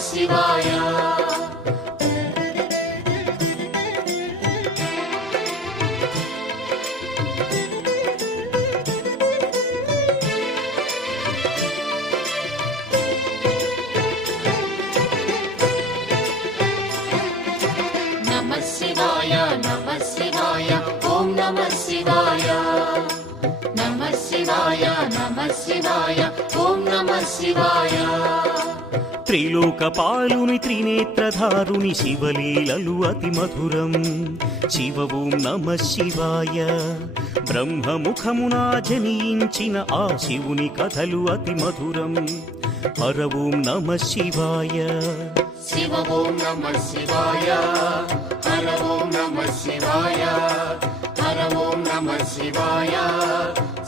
శివాయ. శివాయ నమః శివాయ ఓం నమః శివాయ. నమః శివాయ నమః శివాయ ఓం నమః శివాయ. త్రిలోకపాలుని త్రినేత్రధారుని శివలీలలు అతి మధురం. శివ ఓం నమః శివాయ. బ్రహ్మముఖమున జనించిన ఆ శివుని కథలు అతి మధురం. హర ఓం నమః శివాయ. శివ ఓం నమః శివాయ. హర ఓం నమః శివాయ. హర ఓం నమః శివాయ.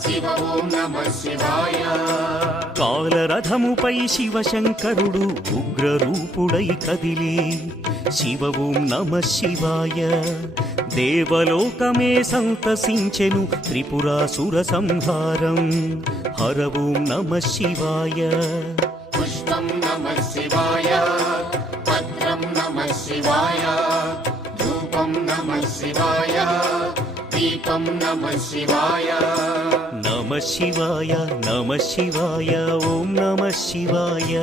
శివ ఓం నమః శివాయ. కాలరథముపై శివశంకరుడు ఉగ్రరూపుడై కదిలి శివ ఓం నమః శివాయ. దేవలోకమే సంతసించెను త్రిపురాసుర సంహారం. హర ఓం నమః శివాయ. పుష్పం నమః శివాయ. పత్రం నమః శివాయ. ధూపం నమః శివాయ. దీపం నమః శివాయ. నమః శివాయ నమః శివాయ ఓం నమః శివాయ.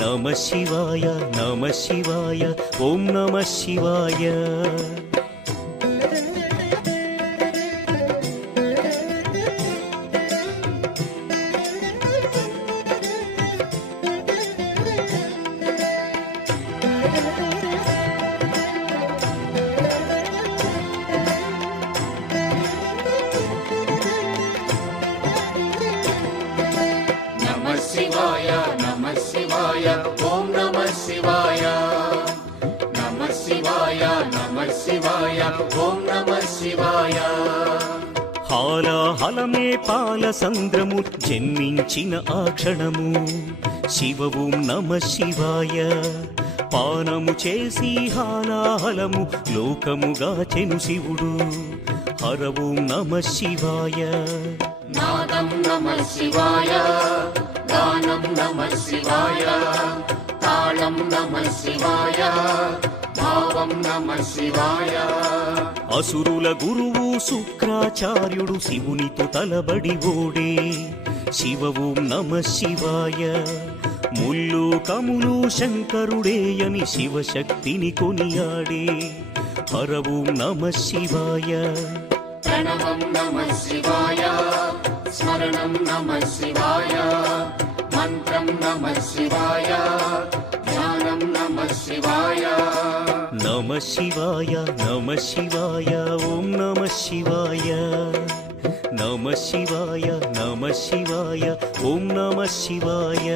నమః శివాయ నమః శివాయ ఓం నమః శివాయ. శివాయ నమః శివాయ ఓం నమః శివాయ. నమః శివాయ నమః శివాయ ఓం నమః శివాయ. హాలాహలమే పాల సంద్రము జన్మించిన ఆ క్షణము. శివ ఓం నమః శివాయ. పానము చేసి హాలాహలము లోకముగా చెను శివుడు. హర ఓం నమః శివాయ. నాదం నమః శివాయ. గానం నమః శివాయ. తాళం నమః శివాయ. భావం నమః శివాయ. అసురుల గురువు శుక్రాచార్యుడు శివునితో తలబడి ఓడే. శివ ఓం నమః శివాయ. ముల్లోకములు శంకరుడేయని శివశక్తిని కొనియాడే. హర ఓం నమః శివాయ. ప్రణవం నమః శివాయ. స్మరణం నమః శివాయ. మంత్రం నమః శివాయ. ధ్యానం నమః శివాయ. నమః శివాయ నమః శివాయ ఓం నమః శివాయ. నమః శివాయ నమః శివాయ ఓం నమః శివాయ.